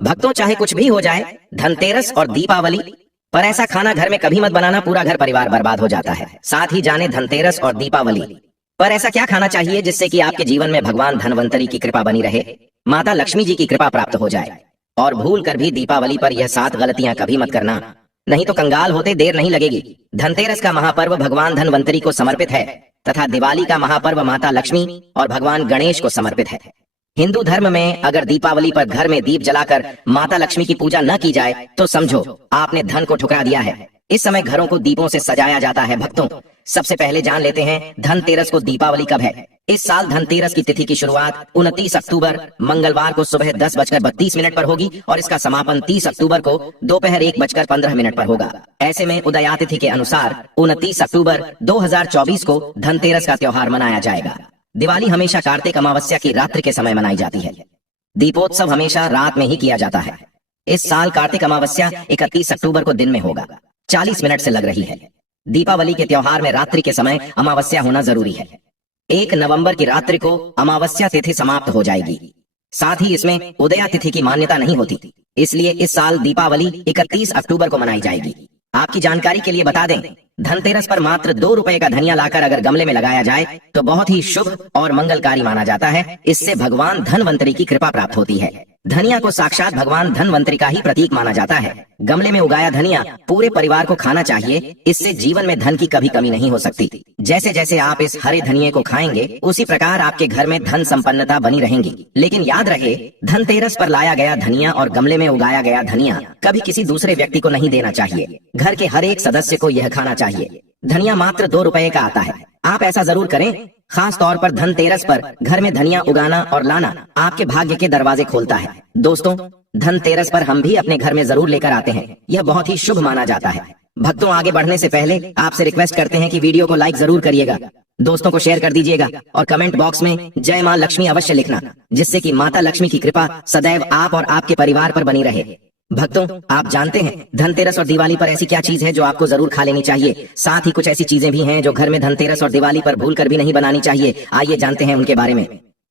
भक्तों, चाहे कुछ भी हो जाए, धनतेरस और दीपावली पर ऐसा खाना घर में कभी मत बनाना, पूरा घर परिवार बर्बाद हो जाता है। साथ ही जाने धनतेरस और दीपावली पर ऐसा क्या खाना चाहिए जिससे कि आपके जीवन में भगवान धनवंतरी की कृपा बनी रहे, माता लक्ष्मी जी की कृपा प्राप्त हो जाए। और भूल कर भी दीपावली पर यह 7 गलतियां कभी मत करना, नहीं तो कंगाल होते देर नहीं लगेगी। धनतेरस का महापर्व भगवान धनवंतरी को समर्पित है तथा दिवाली का महापर्व माता लक्ष्मी और भगवान गणेश को समर्पित है। हिंदू धर्म में अगर दीपावली पर घर में दीप जलाकर माता लक्ष्मी की पूजा न की जाए तो समझो आपने धन को ठुकरा दिया है। इस समय घरों को दीपों से सजाया जाता है। भक्तों, सबसे पहले जान लेते हैं धनतेरस को दीपावली कब है। इस साल धनतेरस की तिथि की शुरुआत 29 अक्टूबर मंगलवार को सुबह 10:32 पर होगी और इसका समापन 30 अक्टूबर को दोपहर 1:15 पर होगा। ऐसे में उदया तिथि के अनुसार 29 अक्टूबर 2024 को धनतेरस का त्योहार मनाया जाएगा। दिवाली हमेशा कार्तिक अमावस्या की रात्रि के समय मनाई जाती है। दीपोत्सव हमेशा रात में ही किया जाता है। इस साल कार्तिक अमावस्या 31 अक्टूबर को दिन में होगा। 40 मिनट से लग रही है। दीपावली के त्योहार में रात्रि के समय अमावस्या होना जरूरी है। 1 नवंबर की रात्रि को अमावस्या तिथि समाप्त हो जाएगी। साथ ही इसमें उदया तिथि की मान्यता नहीं होती, इसलिए इस साल दीपावली 31 अक्टूबर को मनाई जाएगी। आपकी जानकारी के लिए बता दें, धनतेरस पर मात्र 2 रुपए का धनिया लाकर अगर गमले में लगाया जाए तो बहुत ही शुभ और मंगलकारी माना जाता है। इससे भगवान धनवंतरी की कृपा प्राप्त होती है। धनिया को साक्षात भगवान धनवंतरी का ही प्रतीक माना जाता है। गमले में उगाया धनिया पूरे परिवार को खाना चाहिए, इससे जीवन में धन की कभी कमी नहीं हो सकती। जैसे जैसे आप इस हरे धनिये को खाएंगे उसी प्रकार आपके घर में धन संपन्नता बनी रहेंगी। लेकिन याद रहे, धनतेरस पर लाया गया धनिया और गमले में उगाया गया धनिया कभी किसी दूसरे व्यक्ति को नहीं देना चाहिए। घर के हर एक सदस्य को यह खाना चाहिए। धनिया मात्र 2 रुपए का आता है। आप ऐसा जरूर करें। खास तौर पर धनतेरस पर घर में धनिया उगाना और लाना आपके भाग्य के दरवाजे खोलता है। दोस्तों, धनतेरस पर हम भी अपने घर में जरूर लेकर आते हैं। यह बहुत ही शुभ माना जाता है। भक्तों, आगे बढ़ने से पहले आपसे रिक्वेस्ट करते हैं कि वीडियो को लाइक जरूर करिएगा, दोस्तों को शेयर कर दीजिएगा और कमेंट बॉक्स में जय मां लक्ष्मी अवश्य लिखना, जिससे कि माता लक्ष्मी की कृपा सदैव आप और आपके परिवार पर बनी रहे। भक्तों, आप जानते हैं धनतेरस और दिवाली पर ऐसी क्या चीज है जो आपको जरूर खा लेनी चाहिए। साथ ही कुछ ऐसी चीजें भी हैं जो घर में धनतेरस और दिवाली पर भूल कर भी नहीं बनानी चाहिए। आइए जानते हैं उनके बारे में।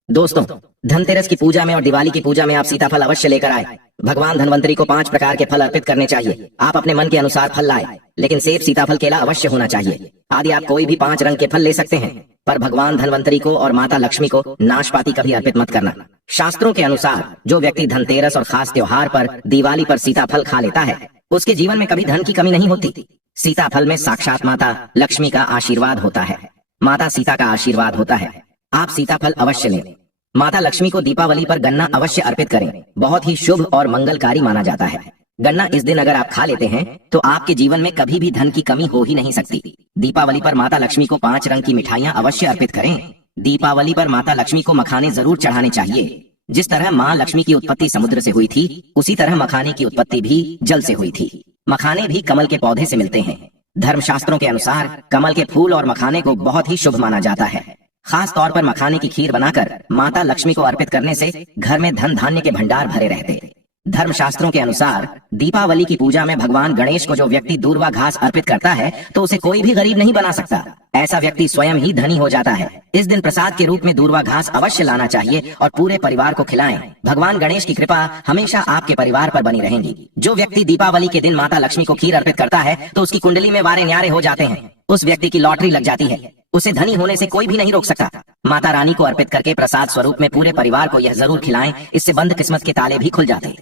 दोस्तों, धनतेरस की पूजा में और दिवाली की पूजा में आप सीताफल अवश्य लेकर आए। भगवान धनवंतरी को 5 प्रकार के फल अर्पित करने चाहिए। आप अपने मन के अनुसार फल लाए, लेकिन सेब, सीताफल, केला अवश्य होना चाहिए। आदि आप कोई भी 5 रंग के फल ले सकते हैं, पर भगवान धनवंतरी को और माता लक्ष्मी को नाशपाती कभी अर्पित मत करना। शास्त्रों के अनुसार जो व्यक्ति धनतेरस और खास त्योहार पर दिवाली पर सीताफल खा लेता है उसके जीवन में कभी धन की कमी नहीं होती। सीताफल में साक्षात माता लक्ष्मी का आशीर्वाद होता है। माता सीता का आशीर्वाद होता है। आप सीताफल अवश्य लें। माता लक्ष्मी को दीपावली पर गन्ना अवश्य अर्पित करें। बहुत ही शुभ और मंगलकारी माना जाता है। गन्ना इस दिन अगर आप खा लेते हैं तो आपके जीवन में कभी भी धन की कमी हो ही नहीं सकती। दीपावली पर माता लक्ष्मी को 5 रंग की मिठाइयां अवश्य अर्पित करें। दीपावली पर माता लक्ष्मी को मखाने जरूर चढ़ाने चाहिए। जिस तरह माँ लक्ष्मी की उत्पत्ति समुद्र से हुई थी, उसी तरह मखाने की उत्पत्ति भी जल से हुई थी। मखाने भी कमल के पौधे से मिलते हैं। धर्मशास्त्रों के अनुसार कमल के फूल और मखाने को बहुत ही शुभ माना जाता है। खास तौर पर मखाने की खीर बनाकर माता लक्ष्मी को अर्पित करने से घर में धन धान्य के भंडार भरे रहते। धर्मशास्त्रों के अनुसार दीपावली की पूजा में भगवान गणेश को जो व्यक्ति दूर्वा घास अर्पित करता है तो उसे कोई भी गरीब नहीं बना सकता। ऐसा व्यक्ति स्वयं ही धनी हो जाता है। इस दिन प्रसाद के रूप में दूर्वा घास अवश्य लाना चाहिए और पूरे परिवार को खिलाएं। भगवान गणेश की कृपा हमेशा आपके परिवार पर बनी रहेंगी। जो व्यक्ति दीपावली के दिन माता लक्ष्मी को खीर अर्पित करता है तो उसकी कुंडली में वारे न्यारे हो जाते हैं। उस व्यक्ति की लॉटरी लग जाती है। उसे धनी होने से कोई भी नहीं रोक सकता। माता रानी को अर्पित करके प्रसाद स्वरूप में पूरे परिवार को यह जरूर खिलाएं, इससे बंद किस्मत के ताले भी खुल जाते।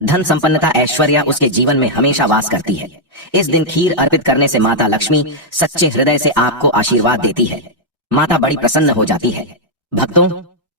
धन संपन्नता, ऐश्वर्य उसके जीवन में हमेशा वास करती है। इस दिन खीर अर्पित करने से माता लक्ष्मी सच्चे हृदय से आपको आशीर्वाद देती है। माता बड़ी प्रसन्न हो जाती है। भक्तों,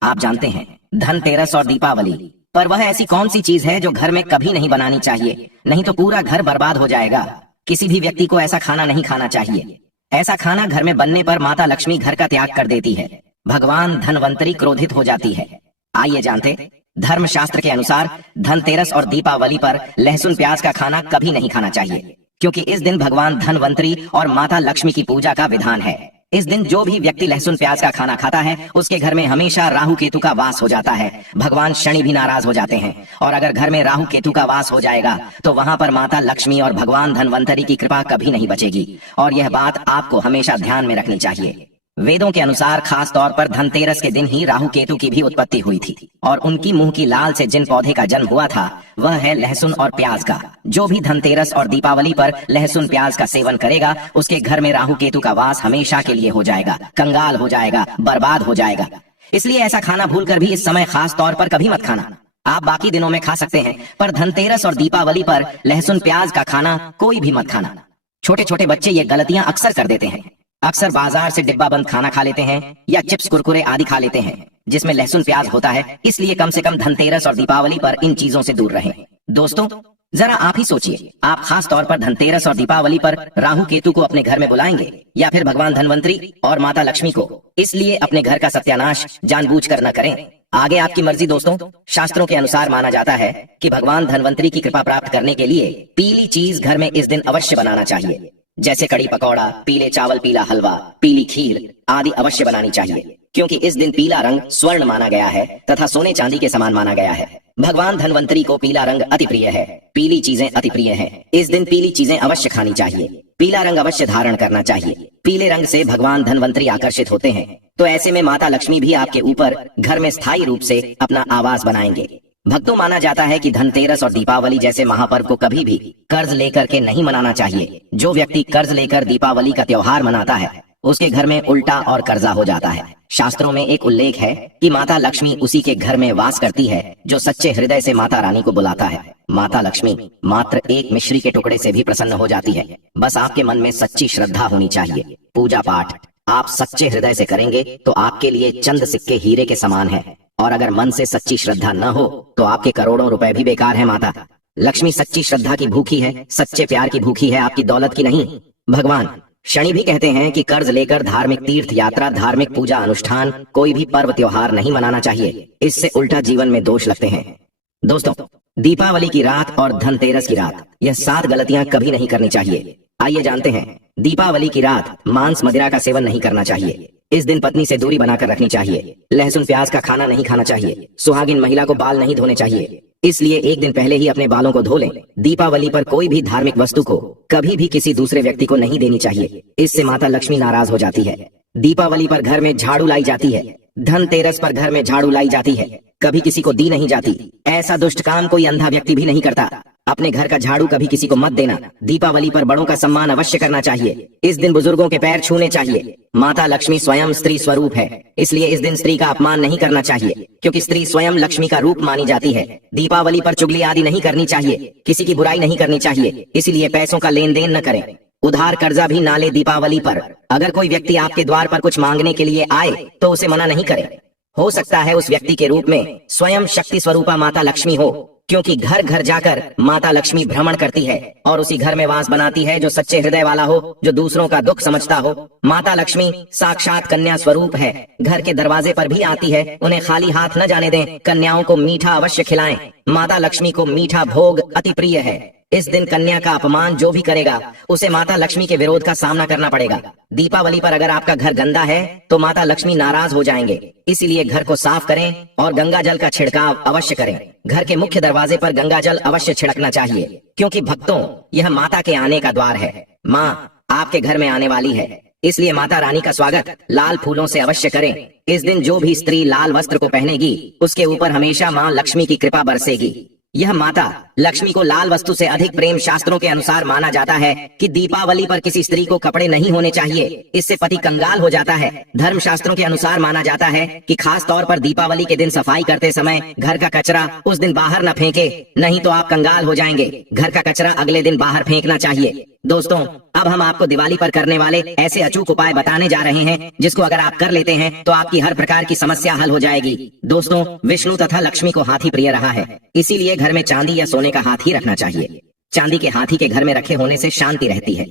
आप जानते हैं धनतेरस और दीपावली पर वह ऐसी कौन सी चीज है जो घर में कभी नहीं बनानी चाहिए, नहीं तो पूरा घर बर्बाद हो जाएगा। किसी भी व्यक्ति को ऐसा खाना नहीं खाना चाहिए। ऐसा खाना घर में बनने पर माता लक्ष्मी घर का त्याग कर देती है। भगवान धनवंतरी क्रोधित हो जाती है। आइए जानते, धर्मशास्त्र के अनुसार धनतेरस और दीपावली पर लहसुन प्याज का खाना कभी नहीं खाना चाहिए, क्योंकि इस दिन भगवान धनवंतरी और माता लक्ष्मी की पूजा का विधान है। इस दिन जो भी व्यक्ति लहसुन प्याज का खाना खाता है उसके घर में हमेशा राहु केतु का वास हो जाता है। भगवान शनि भी नाराज हो जाते हैं और अगर घर में राहु केतु का वास हो जाएगा तो वहां पर माता लक्ष्मी और भगवान धनवंतरी की कृपा कभी नहीं बचेगी। और यह बात आपको हमेशा ध्यान में रखनी चाहिए। वेदों के अनुसार खास तौर पर धनतेरस के दिन ही राहु केतु की भी उत्पत्ति हुई थी और उनकी मुंह की लाल से जिन पौधे का जन्म हुआ था वह है लहसुन और प्याज का। जो भी धनतेरस और दीपावली पर लहसुन प्याज का सेवन करेगा उसके घर में राहु केतु का वास हमेशा के लिए हो जाएगा, कंगाल हो जाएगा, बर्बाद हो जाएगा। इसलिए ऐसा खाना भूलकर भी इस समय खास तौर पर कभी मत खाना। आप बाकी दिनों में खा सकते हैं पर धनतेरस और दीपावली पर लहसुन प्याज का खाना कोई भी मत खाना। छोटे छोटे बच्चे ये गलतियां अक्सर कर देते हैं। अक्सर बाजार से डिब्बा बंद खाना खा लेते हैं या चिप्स कुरकुरे आदि खा लेते हैं जिसमें लहसुन प्याज होता है। इसलिए कम से कम धनतेरस और दीपावली पर इन चीजों से दूर रहें। दोस्तों जरा आप ही सोचिए, आप खास तौर पर धनतेरस और दीपावली पर राहु केतु को अपने घर में बुलाएंगे या फिर भगवान धनवंतरी और माता लक्ष्मी को। इसलिए अपने घर का सत्यानाश जानबूझकर न करें। आगे आपकी मर्जी। दोस्तों शास्त्रों के अनुसार माना जाता है कि भगवान धनवंतरी की कृपा प्राप्त करने के लिए पीली चीज घर में इस दिन अवश्य बनाना चाहिए, जैसे कड़ी पकौड़ा, पीले चावल, पीला हलवा, पीली खीर आदि अवश्य बनानी चाहिए, क्योंकि इस दिन पीला रंग स्वर्ण माना गया है तथा सोने चांदी के समान माना गया है। भगवान धनवंतरी को पीला रंग अति प्रिय है, पीली चीजें अति प्रिय हैं। इस दिन पीली चीजें अवश्य खानी चाहिए, पीला रंग अवश्य धारण करना चाहिए। पीले रंग से भगवान धनवंतरी आकर्षित होते हैं, तो ऐसे में माता लक्ष्मी भी आपके ऊपर घर में स्थायी रूप से अपना आवास बनाएंगे। भक्तों माना जाता है कि धनतेरस और दीपावली जैसे महापर्व को कभी भी कर्ज लेकर के नहीं मनाना चाहिए। जो व्यक्ति कर्ज लेकर दीपावली का त्योहार मनाता है उसके घर में उल्टा और कर्जा हो जाता है। शास्त्रों में एक उल्लेख है कि माता लक्ष्मी उसी के घर में वास करती है जो सच्चे हृदय से माता रानी को बुलाता है। माता लक्ष्मी मात्र एक मिश्री के टुकड़े से भी प्रसन्न हो जाती है। बस आपके मन में सच्ची श्रद्धा होनी चाहिए। पूजा पाठ आप सच्चे हृदय से करेंगे तो आपके लिए चंद सिक्के हीरे के समान है, और अगर मन से सच्ची श्रद्धा न हो तो आपके करोड़ों रुपए भी बेकार है। माता लक्ष्मी सच्ची श्रद्धा की भूखी है, सच्चे प्यार की भूखी है, आपकी दौलत की नहीं। भगवान शनि भी कहते हैं कि कर्ज लेकर धार्मिक तीर्थ यात्रा, धार्मिक पूजा अनुष्ठान, कोई भी पर्व त्योहार नहीं मनाना चाहिए। इससे उल्टा जीवन में दोष लगते हैं। दोस्तों दीपावली की रात और धनतेरस की रात, यह 7 गलतियां कभी नहीं करनी चाहिए। आइए जानते हैं। दीपावली की रात मांस मदिरा का सेवन नहीं करना चाहिए। इस दिन पत्नी से दूरी बनाकर रखनी चाहिए। लहसुन प्याज का खाना नहीं खाना चाहिए। सुहागिन महिला को बाल नहीं धोने चाहिए, इसलिए एक दिन पहले ही अपने बालों को धो लें। दीपावली पर कोई भी धार्मिक वस्तु को कभी भी किसी दूसरे व्यक्ति को नहीं देनी चाहिए, इससे माता लक्ष्मी नाराज हो जाती है। दीपावली पर घर में झाड़ू लाई जाती है, धनतेरस पर घर में झाड़ू लाई जाती है, कभी किसी को दी नहीं जाती। ऐसा दुष्ट काम कोई अंधा व्यक्ति भी नहीं करता। अपने घर का झाड़ू कभी किसी को मत देना। दीपावली पर बड़ों का सम्मान अवश्य करना चाहिए। इस दिन बुजुर्गों के पैर छूने चाहिए। माता लक्ष्मी स्वयं स्त्री स्वरूप है, इसलिए इस दिन स्त्री का अपमान नहीं करना चाहिए, क्योंकि स्त्री स्वयं लक्ष्मी का रूप मानी जाती है। दीपावली पर चुगली आदि नहीं करनी चाहिए, किसी की बुराई नहीं करनी चाहिए, इसलिए पैसों का लेन देन न करें। उधार कर्जा भी ना ले दीपावली पर। अगर कोई व्यक्ति आपके द्वार पर कुछ मांगने के लिए आए तो उसे मना नहीं करें। हो सकता है उस व्यक्ति के रूप में स्वयं शक्ति स्वरूपा माता लक्ष्मी हो, क्योंकि घर घर जाकर माता लक्ष्मी भ्रमण करती है और उसी घर में वास बनाती है जो सच्चे हृदय वाला हो, जो दूसरों का दुख समझता हो। माता लक्ष्मी साक्षात कन्या स्वरूप है, घर के दरवाजे पर भी आती है। उन्हें खाली हाथ न जाने दें, कन्याओं को मीठा अवश्य खिलाएं। माता लक्ष्मी को मीठा भोग अति प्रिय है। इस दिन कन्या का अपमान जो भी करेगा उसे माता लक्ष्मी के विरोध का सामना करना पड़ेगा। दीपावली पर अगर आपका घर गंदा है तो माता लक्ष्मी नाराज हो जाएंगे, इसीलिए घर को साफ करें और गंगा जल का छिड़काव अवश्य करें। घर के मुख्य दरवाजे पर गंगा जल अवश्य छिड़कना चाहिए, क्योंकि भक्तों यह माता के आने का द्वार है। माँ आपके घर में आने वाली है, इसलिए माता रानी का स्वागत लाल फूलों से अवश्य करें। इस दिन जो भी स्त्री लाल वस्त्र को पहनेगी उसके ऊपर हमेशा माँ लक्ष्मी की कृपा बरसेगी। यह माता लक्ष्मी को लाल वस्तु से अधिक प्रेम शास्त्रों के अनुसार माना जाता है कि दीपावली पर किसी स्त्री को कपड़े नहीं होने चाहिए, इससे पति कंगाल हो जाता है। धर्म शास्त्रों के अनुसार माना जाता है कि खास तौर पर दीपावली के दिन सफाई करते समय घर का कचरा उस दिन बाहर न फेंके, नहीं तो आप कंगाल हो जाएंगे। घर का कचरा अगले दिन बाहर फेंकना चाहिए। दोस्तों अब हम आपको दिवाली पर करने वाले ऐसे अचूक उपाय बताने जा रहे हैं जिसको अगर आप कर लेते हैं तो आपकी हर प्रकार की समस्या हल हो जाएगी। दोस्तों विष्णु तथा लक्ष्मी को हाथी प्रिय रहा है, इसीलिए घर में चांदी या सोने का हाथी रखना चाहिए। चांदी के हाथी के घर में रखे होने से शांति रहती है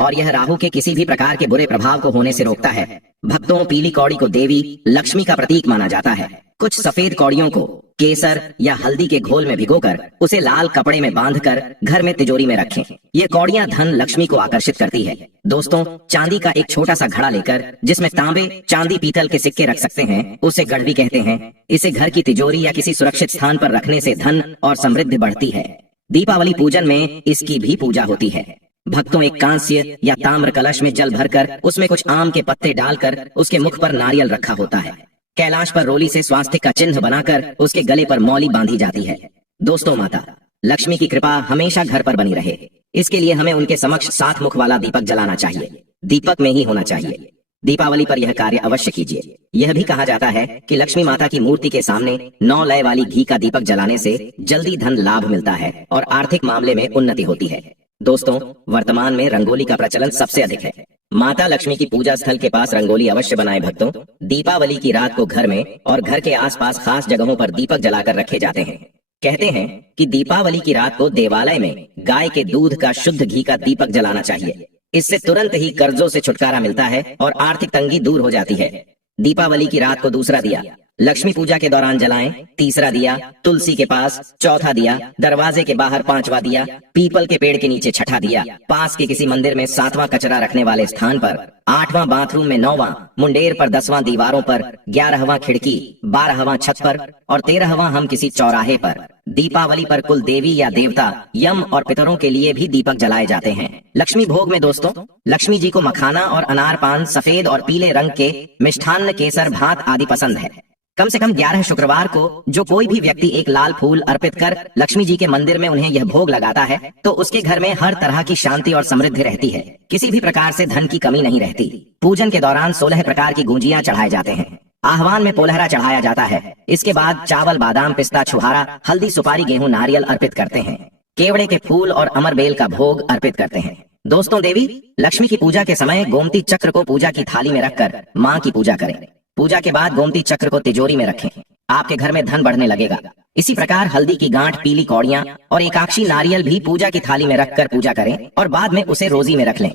और यह राहु के किसी भी प्रकार के बुरे प्रभाव को होने से रोकता है। भक्तों पीली कौड़ी को देवी लक्ष्मी का प्रतीक माना जाता है। कुछ सफेद कौड़ियों को केसर या हल्दी के घोल में भिगोकर उसे लाल कपड़े में बांधकर घर में तिजोरी में रखें। ये कौड़ियां धन लक्ष्मी को आकर्षित करती है। दोस्तों चांदी का एक छोटा सा घड़ा लेकर जिसमें तांबे चांदी पीतल के सिक्के रख सकते हैं, उसे गड़वी कहते हैं। इसे घर की तिजोरी या किसी सुरक्षित स्थान पर रखने से धन और समृद्धि बढ़ती है। दीपावली पूजन में इसकी भी पूजा होती है। भक्तों एक कांस्य या ताम्र कलश में जल भरकर उसमें कुछ आम के पत्ते डालकर उसके मुख पर नारियल रखा होता है। कैलाश पर रोली से स्वास्तिक का चिन्ह बनाकर उसके गले पर मौली बांधी जाती है। दोस्तों, माता लक्ष्मी की कृपा हमेशा घर पर बनी रहे, इसके लिए हमें उनके समक्ष 7 मुख वाला दीपक जलाना चाहिए। दीपक में ही होना चाहिए। दीपावली पर यह कार्य अवश्य कीजिए। यह भी कहा जाता है कि लक्ष्मी माता की मूर्ति के सामने 9 लय वाली घी का दीपक जलाने से जल्दी धन लाभ मिलता है और आर्थिक मामले में उन्नति होती है। दोस्तों, वर्तमान में रंगोली का प्रचलन सबसे अधिक है। माता लक्ष्मी की पूजा स्थल के पास रंगोली अवश्य बनाएं भक्तों। दीपावली की रात को घर में और घर के आसपास खास जगहों पर दीपक जलाकर रखे जाते हैं। कहते हैं कि दीपावली की रात को देवालय में गाय के दूध का शुद्ध घी का दीपक जलाना चाहिए। इससे तुरंत ही कर्जों से छुटकारा मिलता है और आर्थिक तंगी दूर हो जाती है। दीपावली की रात को दूसरा दिया लक्ष्मी पूजा के दौरान जलाएं, तीसरा दिया तुलसी के पास, चौथा दिया दरवाजे के बाहर, 5वां दिया पीपल के पेड़ के नीचे, 6ठा दिया पास के किसी मंदिर में, 7वां कचरा रखने वाले स्थान पर, 8वां बाथरूम में, 9वां मुंडेर पर, 10वां दीवारों पर, 11वां खिड़की, 12वां छत पर और 13वां हम किसी चौराहे पर। दीपावली पर कुल देवी या देवता, यम और पितरों के लिए भी दीपक जलाए जाते हैं। लक्ष्मी भोग में दोस्तों, लक्ष्मी जी को मखाना और अनार पान, सफेद और पीले रंग के मिष्ठान्न, केसर, भात आदि पसंद है। कम से कम 11 शुक्रवार को जो कोई भी व्यक्ति एक लाल फूल अर्पित कर लक्ष्मी जी के मंदिर में उन्हें यह भोग लगाता है तो उसके घर में हर तरह की शांति और समृद्धि रहती है। किसी भी प्रकार से धन की कमी नहीं रहती। पूजन के दौरान 16 प्रकार की गुंजियां चढ़ाए जाते हैं। आह्वान में पोलहरा चढ़ाया जाता है। इसके बाद चावल, बादाम, पिस्ता, छुहारा, हल्दी, सुपारी, गेहूं, नारियल अर्पित करते हैं। केवड़े के फूल और अमरबेल का भोग अर्पित करते हैं। दोस्तों, देवी लक्ष्मी की पूजा के समय गोमती चक्र को पूजा की थाली में रखकर माँ की पूजा करें। पूजा के बाद गोमती चक्र को तिजोरी में रखें। आपके घर में धन बढ़ने लगेगा। इसी प्रकार हल्दी की गांठ, पीली कौड़ियां और एकाक्षी नारियल भी पूजा की थाली में रखकर पूजा करें और बाद में उसे रोजी में रख लें।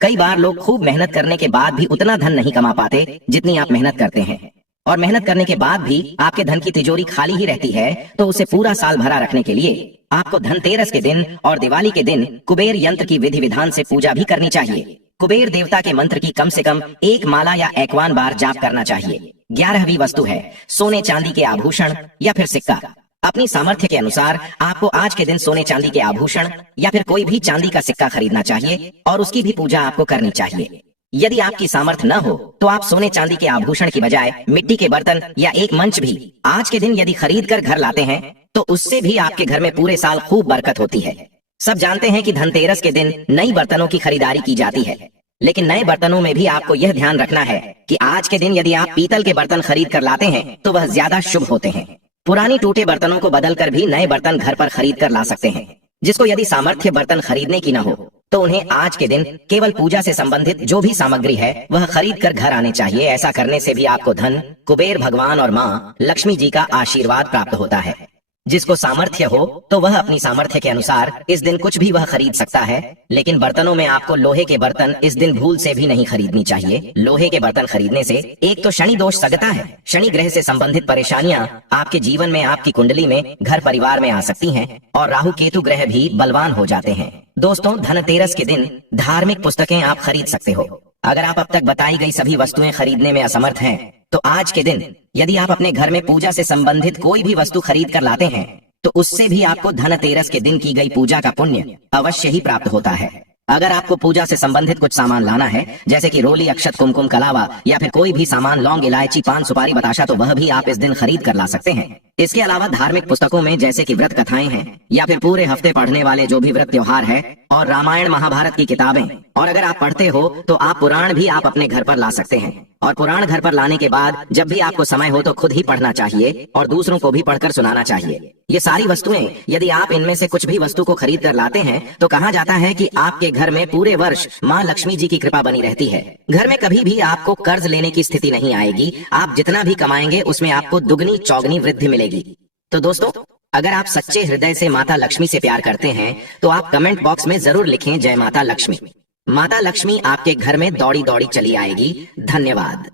कई बार लोग खूब मेहनत करने के बाद भी उतना धन नहीं कमा पाते जितनी आप मेहनत करते हैं, और मेहनत करने के बाद भी आपके धन की तिजोरी खाली ही रहती है, तो उसे पूरा साल भरा रखने के लिए आपको धनतेरस के दिन और दिवाली के दिन कुबेर यंत्र की विधि विधान से पूजा भी करनी चाहिए। कुबेर देवता के मंत्र की कम से कम 1 माला या 51 बार जाप करना चाहिए। 11वीं वस्तु है सोने चांदी के आभूषण या फिर सिक्का। अपनी सामर्थ्य के अनुसार आपको आज के दिन सोने चांदी के आभूषण या फिर कोई भी चांदी का सिक्का खरीदना चाहिए और उसकी भी पूजा आपको करनी चाहिए। यदि आपकी सामर्थ्य न हो तो आप सोने चांदी के आभूषण की बजाय मिट्टी के बर्तन या एक मंच भी आज के दिन यदि खरीद कर घर लाते हैं तो उससे भी आपके घर में पूरे साल खूब बरकत होती है। सब जानते हैं कि धनतेरस के दिन नई बर्तनों की खरीदारी की जाती है, लेकिन नए बर्तनों में भी आपको यह ध्यान रखना है कि आज के दिन यदि आप पीतल के बर्तन खरीद कर लाते हैं तो वह ज्यादा शुभ होते हैं। पुरानी टूटे बर्तनों को बदलकर भी नए बर्तन घर पर खरीद कर ला सकते हैं। जिसको यदि सामर्थ्य बर्तन खरीदने की न हो तो उन्हें आज के दिन केवल पूजा से संबंधित जो भी सामग्री है वह खरीद कर घर आने चाहिए। ऐसा करने से भी आपको धन, कुबेर भगवान और माँ लक्ष्मी जी का आशीर्वाद प्राप्त होता है। जिसको सामर्थ्य हो तो वह अपनी सामर्थ्य के अनुसार इस दिन कुछ भी वह खरीद सकता है, लेकिन बर्तनों में आपको लोहे के बर्तन इस दिन भूल से भी नहीं खरीदनी चाहिए। लोहे के बर्तन खरीदने से एक तो शनि दोष सगता है, शनि ग्रह से संबंधित परेशानियां आपके जीवन में, आपकी कुंडली में, घर परिवार में आ सकती हैं और राहु केतु ग्रह भी बलवान हो जाते हैं। दोस्तों, धनतेरस के दिन धार्मिक पुस्तकें आप खरीद सकते हो। अगर आप अब तक बताई गई सभी वस्तुएं खरीदने में असमर्थ हैं तो आज के दिन यदि आप अपने घर में पूजा से संबंधित कोई भी वस्तु खरीद कर लाते हैं तो उससे भी आपको धनतेरस के दिन की गई पूजा का पुण्य अवश्य ही प्राप्त होता है। अगर आपको पूजा से संबंधित कुछ सामान लाना है, जैसे कि रोली, अक्षत, कुमकुम, कलावा या फिर कोई भी सामान, लौंग, इलायची, पान, सुपारी, बताशा, तो वह भी आप इस दिन खरीद कर ला सकते हैं। इसके अलावा धार्मिक पुस्तकों में जैसे कि व्रत कथाएं हैं या फिर पूरे हफ्ते पढ़ने वाले जो भी व्रत त्योहार है और रामायण महाभारत की किताबें, और अगर आप पढ़ते हो तो आप पुराण भी आप अपने घर पर ला सकते हैं। और पुराण घर पर लाने के बाद जब भी आपको समय हो तो खुद ही पढ़ना चाहिए और दूसरों को भी पढ़कर सुनाना चाहिए। ये सारी वस्तुएं यदि आप इनमें से कुछ भी वस्तु को खरीद कर लाते हैं तो कहा जाता है कि आपके घर में पूरे वर्ष माँ लक्ष्मी जी की कृपा बनी रहती है। घर में कभी भी आपको कर्ज लेने की स्थिति नहीं आएगी। आप जितना भी कमाएंगे उसमें आपको दुगनी चौगनी वृद्धि मिलेगी। तो दोस्तों, अगर आप सच्चे हृदय से माता लक्ष्मी से प्यार करते हैं तो आप कमेंट बॉक्स में जरूर लिखें जय माता लक्ष्मी। माता लक्ष्मी आपके घर में दौड़ी दौड़ी चली आएगी। धन्यवाद।